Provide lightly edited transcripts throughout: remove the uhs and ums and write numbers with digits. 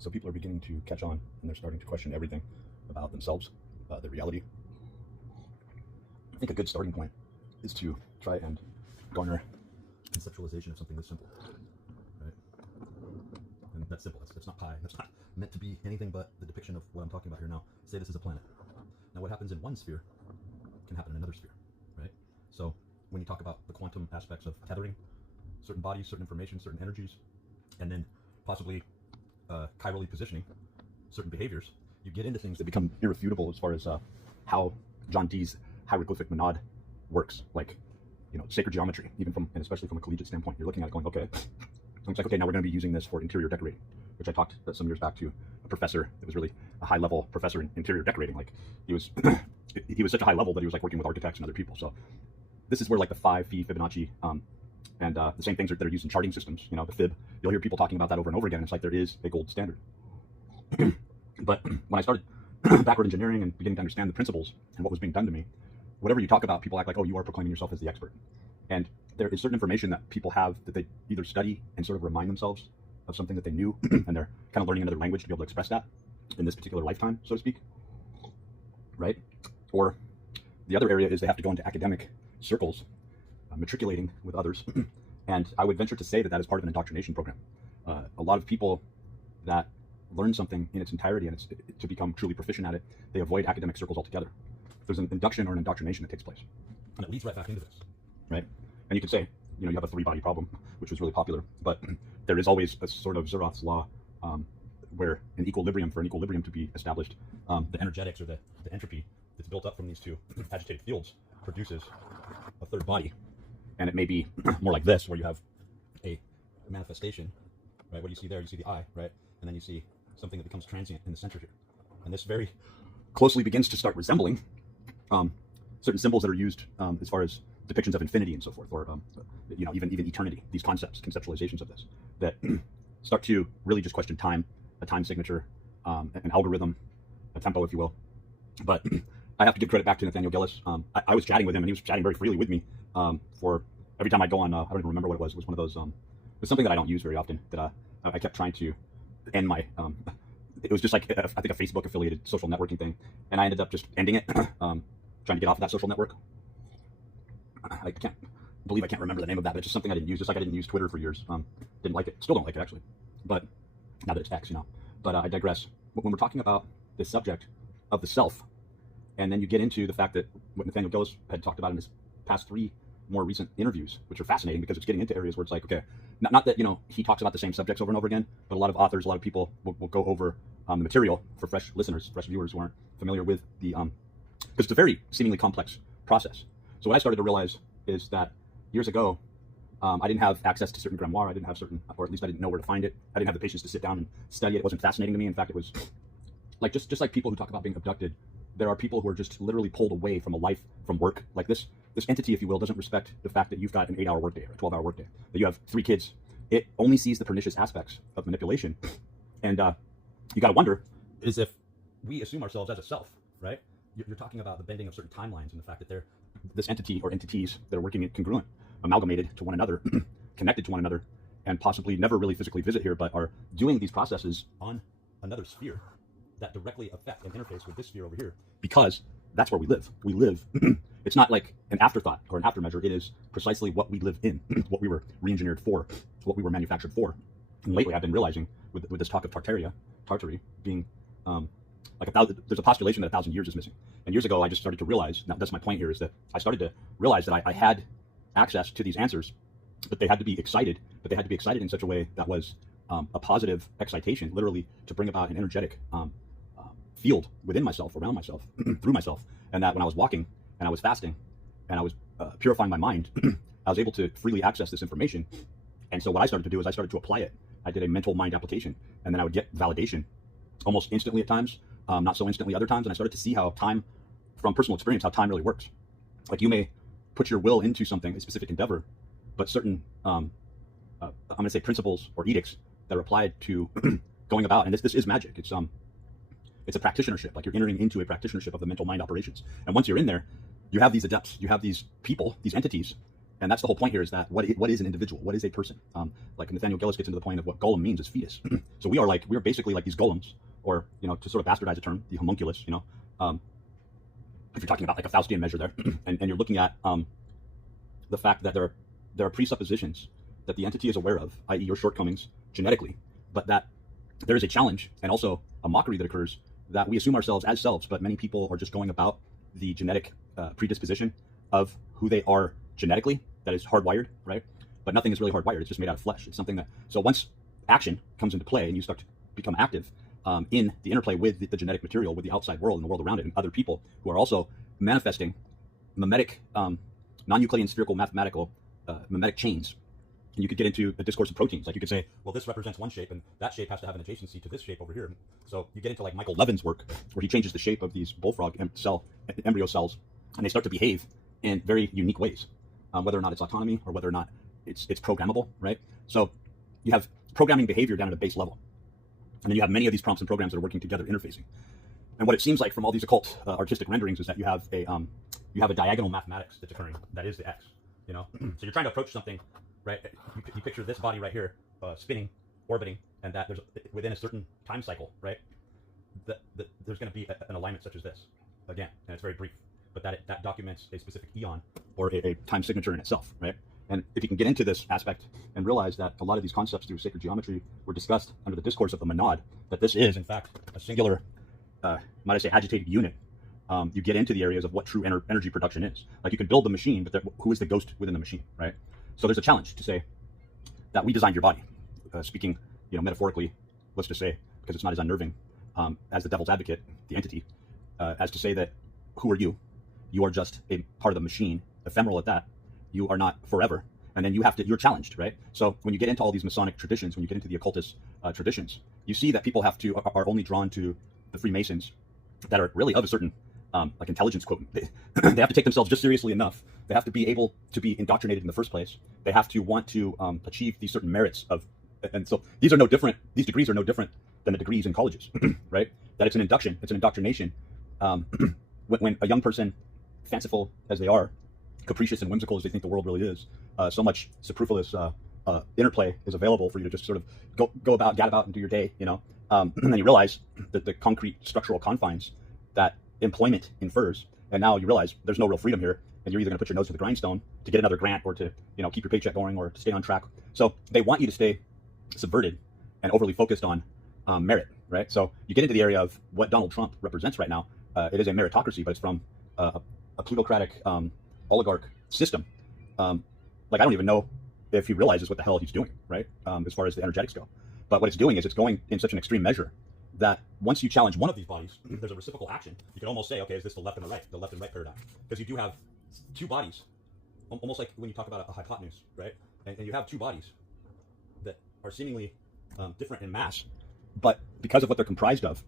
So people are beginning to catch on, and they're starting to question everything about themselves, their reality. I think a good starting point is to try and garner conceptualization of something this simple, right? And that's simple. That's not pi. That's not meant to be anything but the depiction of what I'm talking about here now. Say this is a planet. Now, what happens in one sphere can happen in another sphere, right? So when you talk about the quantum aspects of tethering certain bodies, certain information, certain energies, and then possibly chirally positioning certain behaviors, you get into things that become irrefutable as far as how John Dee's hieroglyphic monad works, like, you know, sacred geometry, even from, and especially from a collegiate standpoint. You're looking at it going, okay, it's like, okay, now we're going to be using this for interior decorating, which I talked some years back to a professor that was really a high level professor in interior decorating. Like, he was he was such a high level that he was like working with architects and other people. So this is where like the 5 phi Fibonacci and the same things that are used in charting systems, you know, the fib, you'll hear people talking about that over and over again. And it's like there is a gold standard. But when I started backward engineering and beginning to understand the principles and what was being done to me, whatever you talk about, people act like, oh, you are proclaiming yourself as the expert. And there is certain information that people have that they either study and sort of remind themselves of something that they knew, and they're kind of learning another language to be able to express that in this particular lifetime, so to speak, right? Or the other area is they have to go into academic circles, matriculating with others, and I would venture to say that that is part of an indoctrination program. A lot of people that learn something in its entirety and it's to become truly proficient at it, they avoid academic circles altogether. There's an induction or an indoctrination that takes place, and it leads right back into this, right? And you could say, you know, you have a 3-body problem, which was really popular, but there is always a sort of Zerroth's law where an equilibrium, for an equilibrium to be established, the energetics or the entropy that's built up from these two agitated fields produces a third body. And it may be more like this, where you have a manifestation, right? What do you see there? You see the eye, right? And then you see something that becomes transient in the center here. And this very closely begins to start resembling certain symbols that are used as far as depictions of infinity and so forth, or you know, even eternity. These concepts, conceptualizations of this, that start to really just question time, a time signature, an algorithm, a tempo, if you will. But I have to give credit back to Nathaniel Gillis. I was chatting with him, and he was chatting very freely with me. For every time I go on, I don't even remember what it was. It was one of those. It was something that I don't use very often. That I kept trying to end my. It was just like I think a Facebook affiliated social networking thing, and I ended up just ending it, trying to get off of that social network. I can't believe I can't remember the name of that, but it's just something I didn't use. Just like I didn't use Twitter for years. Didn't like it. Still don't like it, actually. But now that it's X, you know. But I digress. When we're talking about the subject of the self, and then you get into the fact that what Nathaniel Gillis had talked about in his past 3 more recent interviews, which are fascinating because it's getting into areas where it's like, okay, not that, you know, he talks about the same subjects over and over again, but a lot of authors, a lot of people will go over the material for fresh listeners, fresh viewers who aren't familiar with the, because it's a very seemingly complex process. So what I started to realize is that years ago, I didn't have access to certain grimoire. I didn't have certain, or at least I didn't know where to find it. I didn't have the patience to sit down and study it. It wasn't fascinating to me. In fact, it was like, just like people who talk about being abducted, there are people who are just literally pulled away from a life, from work. Like this entity, if you will, doesn't respect the fact that you've got an 8-hour workday or a 12-hour workday, that you have 3 kids. It only sees the pernicious aspects of manipulation. And you got to wonder, is if we assume ourselves as a self, right? You're talking about the bending of certain timelines and the fact that they're this entity or entities that are working congruent, amalgamated to one another, connected to one another, and possibly never really physically visit here, but are doing these processes on another sphere that directly affect and interface with this sphere over here, because that's where we live. We live. It's not like an afterthought or an aftermeasure. It is precisely what we live in, what we were re-engineered for, what we were manufactured for. And lately, I've been realizing with this talk of Tartary being like there's a postulation that 1,000 years is missing. And years ago, I just started to realize, now that's my point here, is that I started to realize that I had access to these answers, but they had to be excited, in such a way that was a positive excitation, literally to bring about an energetic field within myself, around myself, through myself. And that when I was walking and I was fasting and I was purifying my mind, I was able to freely access this information. And so what I started to do is I started to apply it. I did a mental mind application, and then I would get validation almost instantly at times, not so instantly other times. And I started to see how time, from personal experience, how time really works. Like you may put your will into something, a specific endeavor, but certain, I'm going to say principles or edicts that are applied to going about, and this is magic. It's a practitionership, like you're entering into a practitionership of the mental mind operations. And once you're in there, you have these adepts, you have these people, these entities And that's the whole point here, is that what is an individual? What is a person? Like Nathaniel Gillis gets into the point of what golem means is fetus. So we're basically like these golems, or, to sort of bastardize a term, the homunculus, if you're talking about like a Faustian measure there, and you're looking at the fact that there are presuppositions that the entity is aware of, i.e. your shortcomings genetically, but that there is a challenge and also a mockery that occurs, that we assume ourselves as selves, but many people are just going about the genetic predisposition of who they are genetically, that is hardwired, right? But nothing is really hardwired, it's just made out of flesh. It's something that, so once action comes into play and you start to become active in the interplay with the genetic material, with the outside world and the world around it, and other people who are also manifesting mimetic, non-Euclidean spherical mathematical mimetic chains. And you could get into a discourse of proteins. Like you could say, well, this represents one shape, and that shape has to have an adjacency to this shape over here. So you get into like Michael Levin's work, where he changes the shape of these bullfrog embryo cells, and they start to behave in very unique ways, whether or not it's autonomy or whether or not it's programmable, right? So you have programming behavior down at a base level. And then you have many of these prompts and programs that are working together, interfacing. And what it seems like from all these occult artistic renderings is that you have a diagonal mathematics that's occurring. That is the X, So you're trying to approach something, right? You picture this body right here, spinning, orbiting, and that there's within a certain time cycle, right? There's going to be an alignment such as this, again, and it's very brief, but that documents a specific eon or a time signature in itself, right? And if you can get into this aspect and realize that a lot of these concepts through sacred geometry were discussed under the discourse of the monad, that this is in fact a singular, might I say, agitated unit, you get into the areas of what true energy production is. Like you can build the machine, but who is the ghost within the machine, right? So there's a challenge to say that we designed your body, speaking, metaphorically, let's just say, because it's not as unnerving, as the devil's advocate, the entity, as to say that who are you? You are just a part of the machine, ephemeral at that. You are not forever. And then you're challenged, right? So when you get into all these Masonic traditions, when you get into the occultist traditions, you see that people are only drawn to the Freemasons that are really of a certain like intelligence quotient. They have to take themselves just seriously enough. They have to be able to be indoctrinated in the first place. They have to want to achieve these certain merits and so these degrees are no different than the degrees in colleges, right? That it's an induction, it's an indoctrination. When a young person, fanciful as they are, capricious and whimsical as they think the world really is, so much superfluous interplay is available for you to just sort of go about, gad about, and do your day, and then you realize that the concrete structural confines that employment infers, and now you realize there's no real freedom here, and you're either going to put your nose to the grindstone to get another grant, or to keep your paycheck going, or to stay on track. So they want you to stay subverted and overly focused on merit, right? So you get into the area of what Donald Trump represents right now. It is a meritocracy, but it's from a plutocratic oligarch system. Like I don't even know if he realizes what the hell he's doing, right? As far as the energetics go. But what it's doing is it's going in such an extreme measure that once you challenge one of these bodies, there's a reciprocal action. You can almost say, okay, is this the left and the right paradigm? Because you do have two bodies, almost like when you talk about a hypotenuse, right? And you have two bodies that are seemingly different in mass, but because of what they're comprised of,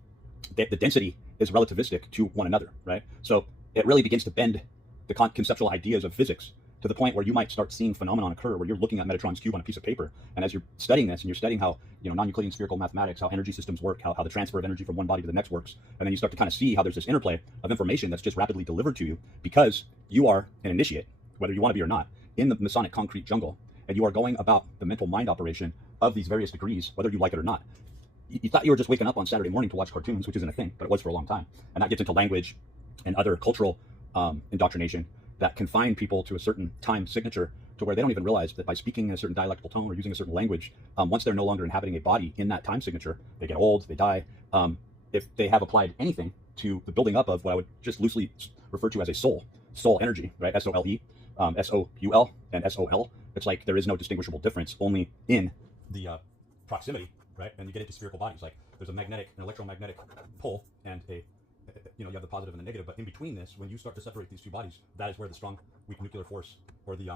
the density is relativistic to one another, right? So it really begins to bend the conceptual ideas of physics to the point where you might start seeing phenomenon occur where you're looking at Metatron's cube on a piece of paper, and as you're studying this and you're studying how non-Euclidean spherical mathematics, how energy systems work, how the transfer of energy from one body to the next works, and then you start to kind of see how there's this interplay of information that's just rapidly delivered to you because you are an initiate, whether you want to be or not, in the Masonic concrete jungle, and you are going about the mental mind operation of these various degrees, whether you like it or not. You thought you were just waking up on Saturday morning to watch cartoons, which isn't a thing, but it was for a long time, and that gets into language and other cultural indoctrination that confine people to a certain time signature, to where they don't even realize that by speaking in a certain dialectical tone or using a certain language, once they're no longer inhabiting a body in that time signature, they get old, they die. If they have applied anything to the building up of what I would just loosely refer to as a soul energy, right? S-O-L-E, S-O-U-L, and S-O-L. It's like there is no distinguishable difference, only in the proximity, right? And you get into spherical bodies, like there's an electromagnetic pole, and you have the positive and the negative, but in between this, when you start to separate these two bodies, that is where the strong, weak nuclear force, or the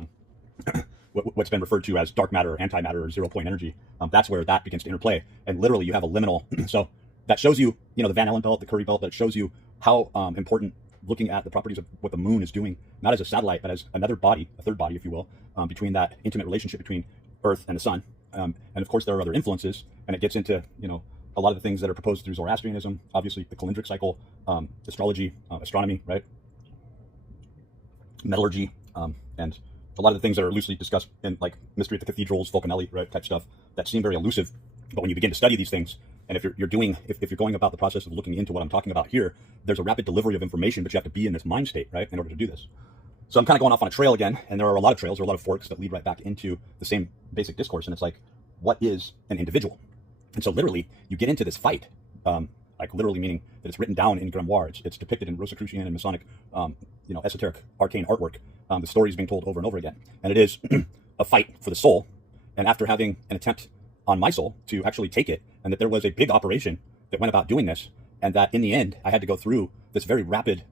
what's been referred to as dark matter or antimatter or 0-point energy, that's where that begins to interplay. And literally you have a liminal. So that shows you, the Van Allen belt, the Curie belt, that shows you how important looking at the properties of what the moon is doing, not as a satellite, but as another body, a third body, if you will, between that intimate relationship between Earth and the sun. And of course, there are other influences, and it gets into, a lot of the things that are proposed through Zoroastrianism, obviously the calendric cycle, astrology, astronomy, right? Metallurgy, and a lot of the things that are loosely discussed in like Mystery at the Cathedrals, Fulcanelli, right, type stuff, that seem very elusive. But when you begin to study these things, and if you're going about the process of looking into what I'm talking about here, there's a rapid delivery of information, but you have to be in this mind state, right, in order to do this. So I'm kind of going off on a trail again, and there are a lot of trails, there are a lot of forks that lead right back into the same basic discourse. And it's like, what is an individual? And so literally, you get into this fight, like literally meaning that it's written down in grimoire. It's depicted in Rosicrucian and Masonic, esoteric, arcane artwork. The story is being told over and over again. And it is a fight for the soul. And after having an attempt on my soul to actually take it, and that there was a big operation that went about doing this, and that in the end, I had to go through this very rapid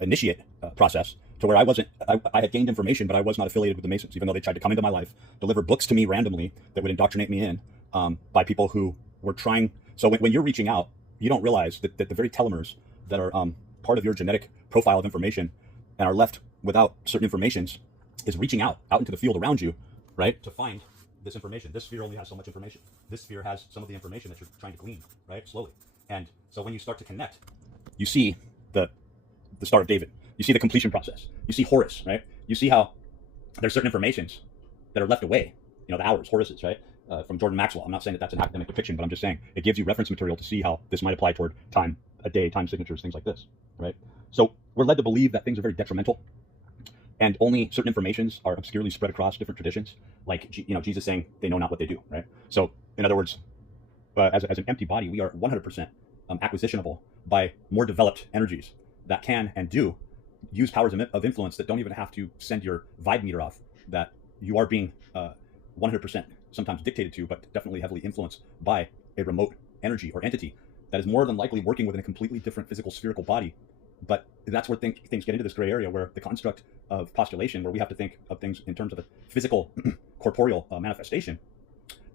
initiate process to where I had gained information, but I was not affiliated with the Masons, even though they tried to come into my life, deliver books to me randomly that would indoctrinate me in by people who were trying. So when you're reaching out, you don't realize that the very telomeres that are part of your genetic profile of information and are left without certain informations is reaching out into the field around you, right, to find this information. This sphere only has so much information. This sphere has some of the information that you're trying to glean, right, slowly. And so when you start to connect, you see the Star of David. You see the completion process. You see Horus, right? You see how there's certain informations that are left away. The hours, Horuses, right? From Jordan Maxwell. I'm not saying that that's an academic depiction, but I'm just saying it gives you reference material to see how this might apply toward time, a day, time signatures, things like this, right? So we're led to believe that things are very detrimental, and only certain informations are obscurely spread across different traditions, like Jesus saying they know not what they do, right? So in other words, as an empty body, we are 100% acquisitionable by more developed energies that can and do use powers of influence that don't even have to send your vibe meter off, that you are being 100% sometimes dictated to, but definitely heavily influenced by a remote energy or entity that is more than likely working within a completely different physical spherical body. But that's where things get into this gray area, where the construct of postulation, where we have to think of things in terms of a physical, corporeal manifestation.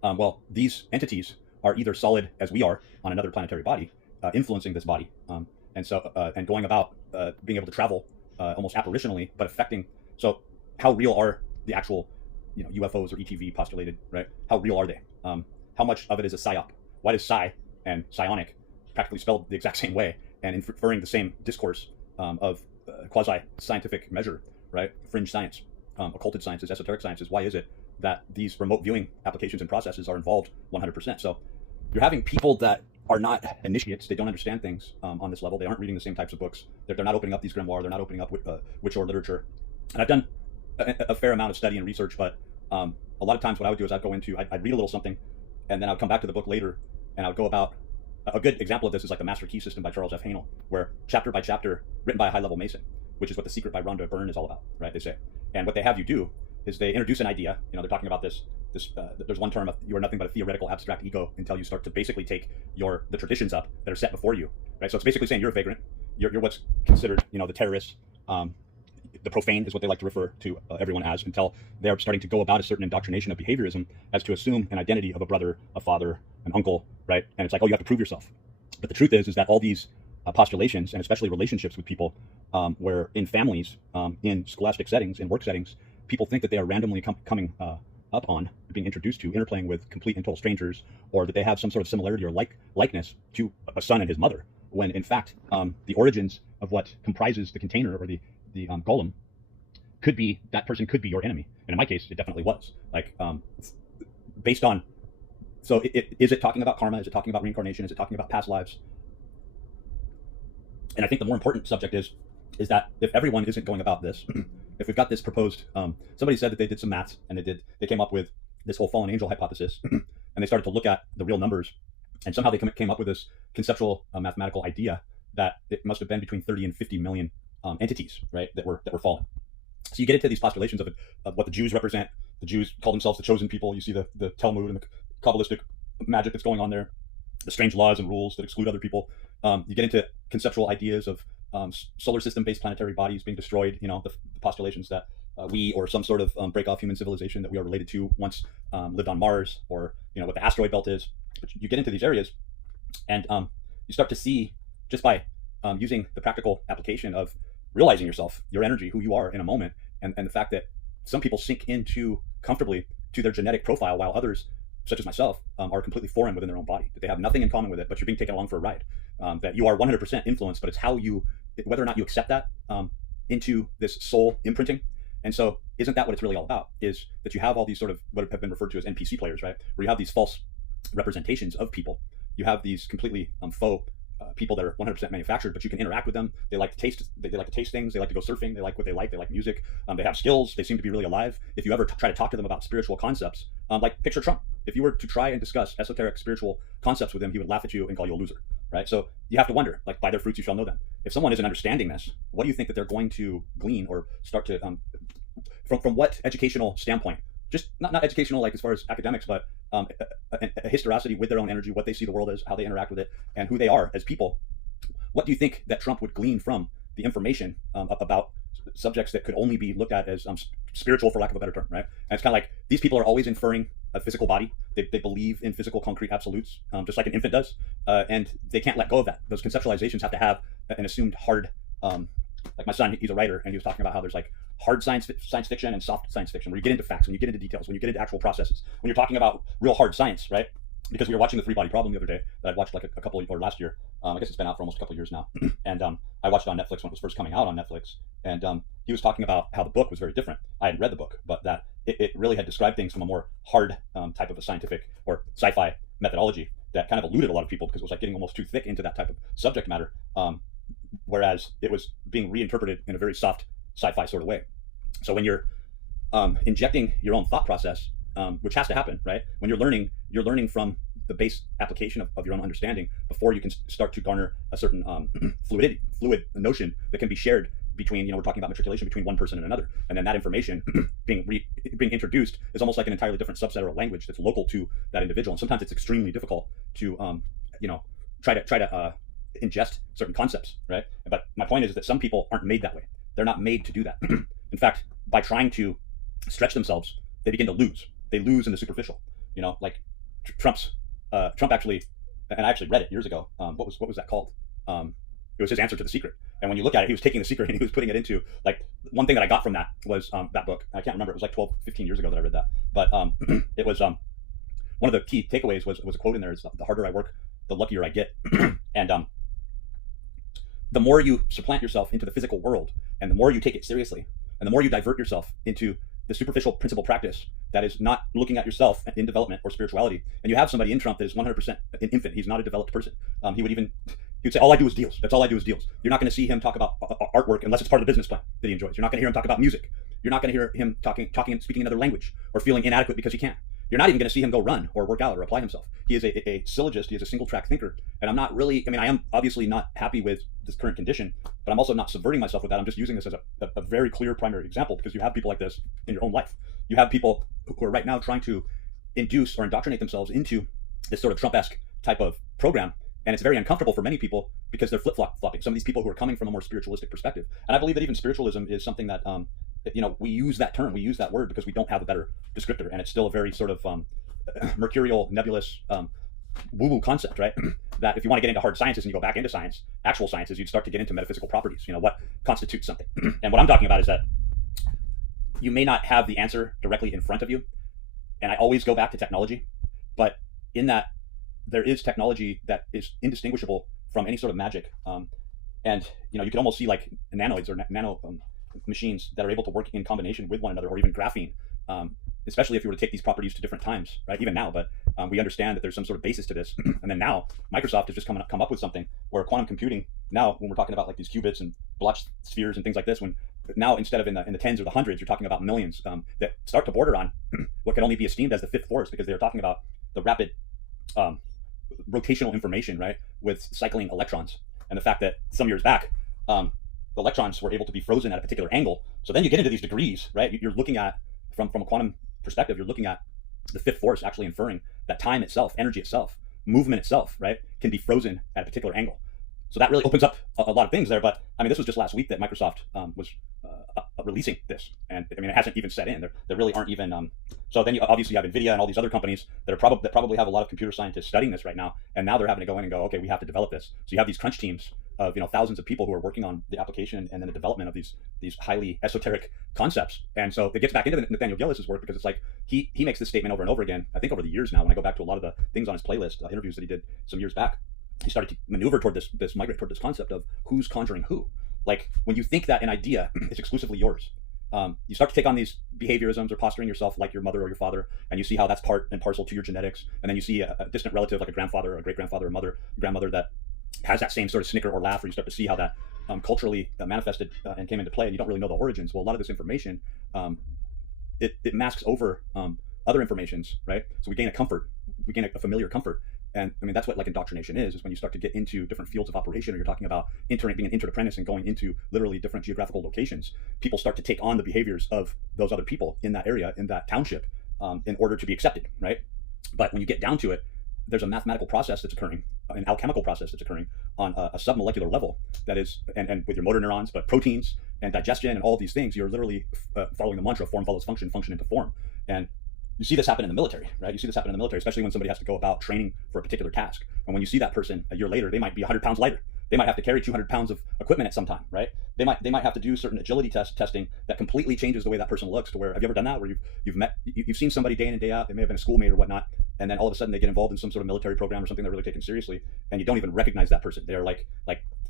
Well, these entities are either solid as we are on another planetary body, influencing this body, and going about being able to travel almost apparitionally, but affecting. So, how real are the actual, UFOs or ETV postulated, right? How real are they? How much of it is a psyop? Why does psi and psionic practically spelled the exact same way and inferring the same discourse of quasi-scientific measure, right? Fringe science, occulted sciences, esoteric sciences. Why is it that these remote viewing applications and processes are involved 100%? So you're having people that are not initiates. They don't understand things on this level. They aren't reading the same types of books. They're not opening up these grimoire. They're not opening up witch-or literature. And I've done a fair amount of study and research, but a lot of times what I would do is I'd read a little something, and then I'd come back to the book later, and I'd go about. A good example of this is like the Master Key System by Charles F. Haanel, where chapter by chapter, written by a high-level Mason, which is what The Secret by Rhonda Byrne is all about, right? They say. And what they have you do is they introduce an idea. They're talking about this. There's one term of you are nothing but a theoretical abstract ego until you start to basically take the traditions up that are set before you, right? So it's basically saying you're a vagrant. You're what's considered, the terrorists. The profane is what they like to refer to everyone as, until they're starting to go about a certain indoctrination of behaviorism as to assume an identity of a brother, a father, an uncle, right? And it's like, oh, you have to prove yourself. But the truth is that all these postulations, and especially relationships with people, where in families, in scholastic settings, in work settings, people think that they are randomly coming up on, being introduced to, interplaying with complete and total strangers, or that they have some sort of similarity or likeness to a son and his mother, when in fact the origins of what comprises the container or the golem that person could be your enemy. And in my case, it definitely was. Like, based on, so is it talking about karma? Is it talking about reincarnation? Is it talking about past lives? And I think the more important subject is that if everyone isn't going about this, if we've got this proposed, somebody said that they did some maths and they came up with this whole fallen angel hypothesis, and they started to look at the real numbers, and somehow they came up with this conceptual mathematical idea that it must have been between 30 and 50 million entities, right, that were fallen. So you get into these postulations of what the Jews represent. The Jews call themselves the chosen people. You see the Talmud and the Kabbalistic magic that's going on there, the strange laws and rules that exclude other people. You get into conceptual ideas of solar system-based planetary bodies being destroyed. The postulations that we or some sort of break-off human civilization that we are related to once lived on Mars, or what the asteroid belt is. But you get into these areas, and you start to see, just by using the practical application of realizing yourself, your energy, who you are in a moment, and the fact that some people sink into comfortably to their genetic profile, while others, such as myself, are completely foreign within their own body, that they have nothing in common with it, but you're being taken along for a ride, that you are 100% influenced, but it's whether or not you accept that into this soul imprinting, And so isn't that what it's really all about, is that you have all these sort of what have been referred to as NPC players, right? Where you have these false representations of people. You have these completely faux people that are 100% manufactured, but you can interact with them. They like to taste. They like to taste things. They like to go surfing. They like what they like. They like music. They have skills. They seem to be really alive. If you ever try to talk to them about spiritual concepts, like picture Trump. If you were to try and discuss esoteric spiritual concepts with him, he would laugh at you and call you a loser, right? So you have to wonder, like, by their fruits you shall know them. If someone isn't understanding this, what do you think that they're going to glean or start to from what educational standpoint? Just not educational like as far as academics, but a historicity with their own energy, what they see the world as, how they interact with it, and who they are as people. What do you think that Trump would glean from the information about subjects that could only be looked at as spiritual, for lack of a better term, right? And it's kind of like these people are always inferring a physical body. They believe in physical, concrete absolutes, just like an infant does, and they can't let go of that. Those conceptualizations have to have an assumed hard. Like my son, he's a writer, and he was talking about how there's like hard science fiction and soft science fiction, where you get into facts, when you get into details, when you get into actual processes, when you're talking about real hard science, right? Because we were watching the Three Body Problem the other day that I watched like a couple or last year. I guess it's been out for almost a couple of years now, and I watched it on Netflix when it was first coming out on Netflix. And he was talking about how the book was very different. I hadn't read the book, but that it really had described things from a more hard type of a scientific or sci-fi methodology that kind of eluded a lot of people because it was like getting almost too thick into that type of subject matter. Whereas it was being reinterpreted in a very soft sci-fi sort of way. So when you're injecting your own thought process, which has to happen, right? When you're learning from the base application of your own understanding before you can start to garner a certain fluid notion that can be shared between, we're talking about matriculation between one person and another. And then that information being introduced is almost like an entirely different subset or language that's local to that individual. And sometimes it's extremely difficult to, try to ingest certain concepts, right? But my point is that some people aren't made that way. They're not made to do that. In fact, by trying to stretch themselves, they begin to lose. They lose in the superficial. Like Trump actually, and I actually read it years ago. What was that called? It was his answer to The Secret. And when you look at it, he was taking The Secret and he was putting it into, like, one thing that I got from that was that book. I can't remember. It was like 12, 15 years ago that I read that. But it was one of the key takeaways was a quote in there is, the harder I work, the luckier I get. And the more you supplant yourself into the physical world, and the more you take it seriously, and the more you divert yourself into the superficial principle practice that is not looking at yourself in development or spirituality, and you have somebody in Trump that is 100% an infant. He's not a developed person. He would say, all I do is deals. That's all I do is deals. You're not going to see him talk about artwork unless it's part of the business plan that he enjoys. You're not going to hear him talk about music. You're not going to hear him talking and speaking another language or feeling inadequate because he can't. You're not even going to see him go run or work out or apply himself. He is a syllogist. He is a single track thinker. And I am obviously not happy with this current condition, but I'm also not subverting myself with that. I'm just using this as a very clear primary example, because you have people like this in your own life. You have people who are right now trying to induce or indoctrinate themselves into this sort of Trump-esque type of program. And it's very uncomfortable for many people because they're flip-flopping. Some of these people who are coming from a more spiritualistic perspective. And I believe that even spiritualism is something that, we use that term, we use that word because we don't have a better descriptor. And it's still a very sort of mercurial, nebulous, woo-woo concept, right? That if you want to get into hard sciences and you go back into science, actual sciences, you'd start to get into metaphysical properties, what constitutes something. And what I'm talking about is that you may not have the answer directly in front of you. And I always go back to technology, but in that there is technology that is indistinguishable from any sort of magic. And, you can almost see like nanoids or nano machines that are able to work in combination with one another, or even graphene, especially if you were to take these properties to different times, right? Even now, but we understand that there's some sort of basis to this. And then now Microsoft has just come up with something where quantum computing, now when we're talking about like these qubits and Bloch spheres and things like this, when now instead of in the tens or the hundreds, you're talking about millions that start to border on what can only be esteemed as the fifth force, because they're talking about the rapid rotational information, right, with cycling electrons, and the fact that some years back electrons were able to be frozen at a particular angle. So then you get into these degrees, right? You're looking at, from a quantum perspective, you're looking at the fifth force actually inferring that time itself, energy itself, movement itself, right, can be frozen at a particular angle. So that really opens up a lot of things there. But this was just last week that Microsoft was releasing this, and it hasn't even set in. There really aren't even. So then you obviously have Nvidia and all these other companies that probably have a lot of computer scientists studying this right now, and now they're having to go in and go, okay, we have to develop this. So you have these crunch teams of thousands of people who are working on the application and then the development of these highly esoteric concepts. And so it gets back into Nathaniel Gillis's work, because it's like he makes this statement over and over again. I think over the years now, when I go back to a lot of the things on his playlist, interviews that he did some years back, he started to maneuver toward migrate toward this concept of who's conjuring who. Like, when you think that an idea is exclusively yours, you start to take on these behaviorisms or posturing yourself like your mother or your father, and you see how that's part and parcel to your genetics. And then you see a distant relative like a grandfather or a great grandfather or mother, grandmother that has that same sort of snicker or laugh, or you start to see how that culturally manifested and came into play, and you don't really know the origins. Well, a lot of this information, it masks over other informations, right? So we gain a comfort, we gain a familiar comfort. And I mean, that's what like indoctrination is when you start to get into different fields of operation, or you're talking about being an interdependence and going into literally different geographical locations. People start to take on the behaviors of those other people in that area, in that township, in order to be accepted, right? But when you get down to it, there's a mathematical process that's occurring, an alchemical process that's occurring on a submolecular level that is, and with your motor neurons, but proteins and digestion and all of these things, you're literally following the mantra, form follows function, function into form. And you see this happen in the military, right? You see this happen in the military, especially when somebody has to go about training for a particular task. And when you see that person a year later, they might be 100 pounds lighter. They might have to carry 200 pounds of equipment at some time, right? They might have to do certain agility testing that completely changes the way that person looks. To where, have you ever done that? Where you've seen somebody day in and day out, they may have been a schoolmate or whatnot, and then all of a sudden they get involved in some sort of military program or something they're really taken seriously, and you don't even recognize that person. They're like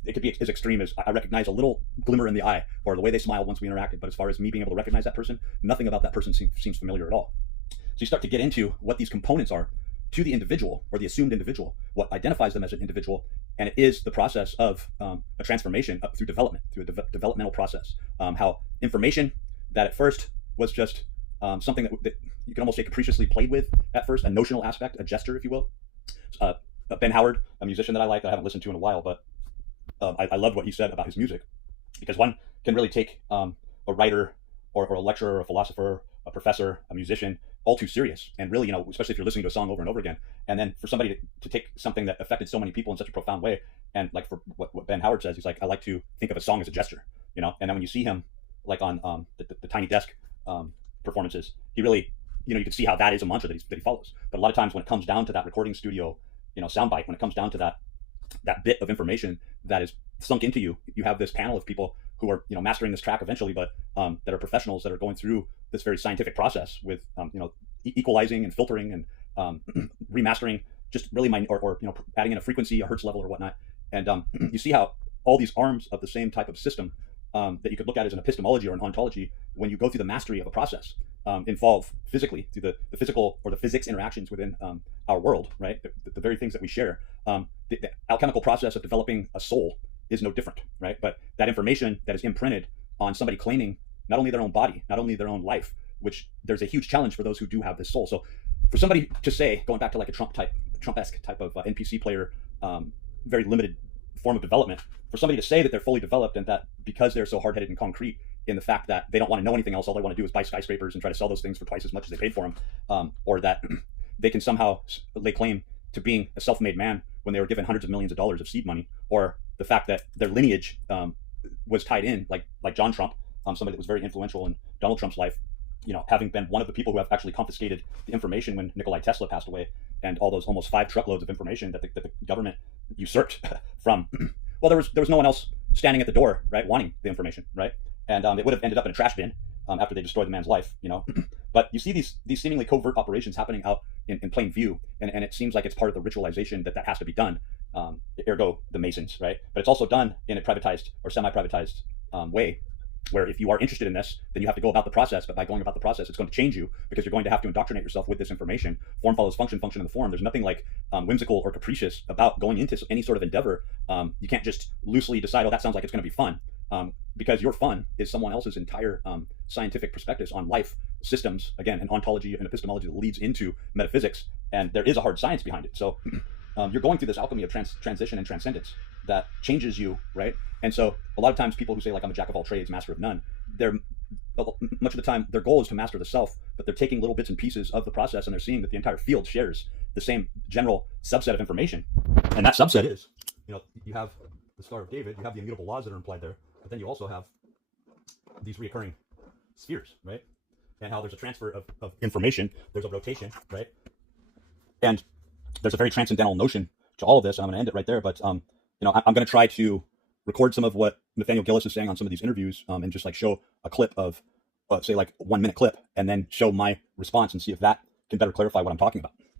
it could be as extreme as I recognize a little glimmer in the eye or the way they smile once we interacted. But as far as me being able to recognize that person, nothing about that person seems familiar at all. So you start to get into what these components are to the individual or the assumed individual, what identifies them as an individual, and it is the process of a transformation up through development, through a developmental process. How information that at first was just something that you can almost say capriciously played with at first, a notional aspect, a gesture, if you will. Ben Howard, a musician that I like, that I haven't listened to in a while, but I loved what he said about his music, because one can really take a writer or a lecturer, or a philosopher, a professor, a musician, all too serious. And really, especially if you're listening to a song over and over again, and then for somebody to take something that affected so many people in such a profound way, and like for what Ben Howard says, he's like, I like to think of a song as a gesture, and then when you see him like on the Tiny Desk performances, he really, you can see how that is a mantra that he follows. But a lot of times when it comes down to that recording studio, soundbite, when it comes down to that bit of information that is sunk into you, you have this panel of people who are mastering this track eventually, but that are professionals that are going through this very scientific process with equalizing and filtering and remastering, just really or adding in a frequency, a hertz level or whatnot. And you see how all these arms of the same type of system that you could look at as an epistemology or an ontology, when you go through the mastery of a process, involve physically through the physical or the physics interactions within our world, right? The very things that we share. The alchemical process of developing a soul is no different, right? But that information that is imprinted on somebody claiming not only their own body, not only their own life, which there's a huge challenge for those who do have this soul. So for somebody to say, going back to like a Trump-esque type of NPC player, very limited form of development, for somebody to say that they're fully developed and that because they're so hard-headed and concrete in the fact that they don't want to know anything else, all they want to do is buy skyscrapers and try to sell those things for twice as much as they paid for them, or that they can somehow lay claim to being a self-made man when they were given hundreds of millions of dollars of seed money, or the fact that their lineage was tied in, like John Trump, somebody that was very influential in Donald Trump's life, having been one of the people who have actually confiscated the information when Nikola Tesla passed away, and all those almost 5 truckloads of information that the government usurped from. Well, there was no one else standing at the door, right, wanting the information, right, and it would have ended up in a trash bin after they destroyed the man's life, But you see these seemingly covert operations happening out in plain view, and it seems like it's part of the ritualization that has to be done, ergo the Masons, right? But it's also done in a privatized or semi-privatized way, where if you are interested in this, then you have to go about the process. But by going about the process, it's going to change you, because you're going to have to indoctrinate yourself with this information. Form follows function, function in the form. There's nothing like whimsical or capricious about going into any sort of endeavor. You can't just loosely decide, oh, that sounds like it's going to be fun, because your fun is someone else's entire scientific perspectives on life, systems, again, an ontology and epistemology that leads into metaphysics, and there is a hard science behind it. So you're going through this alchemy of transition and transcendence that changes you, right? And so a lot of times people who say, like, I'm a jack of all trades, master of none, they're much of the time their goal is to master the self, but they're taking little bits and pieces of the process, and they're seeing that the entire field shares the same general subset of information. And that subset is, you have the Star of David, you have the immutable laws that are implied there, but then you also have these reoccurring spheres, right? And how there's a transfer of information, there's a rotation, right? And there's a very transcendental notion to all of this. I'm going to end it right there, but I'm going to try to record some of what Nathaniel Gillis is saying on some of these interviews, and just like show a clip of, say, like 1 minute clip, and then show my response and see if that can better clarify what I'm talking about.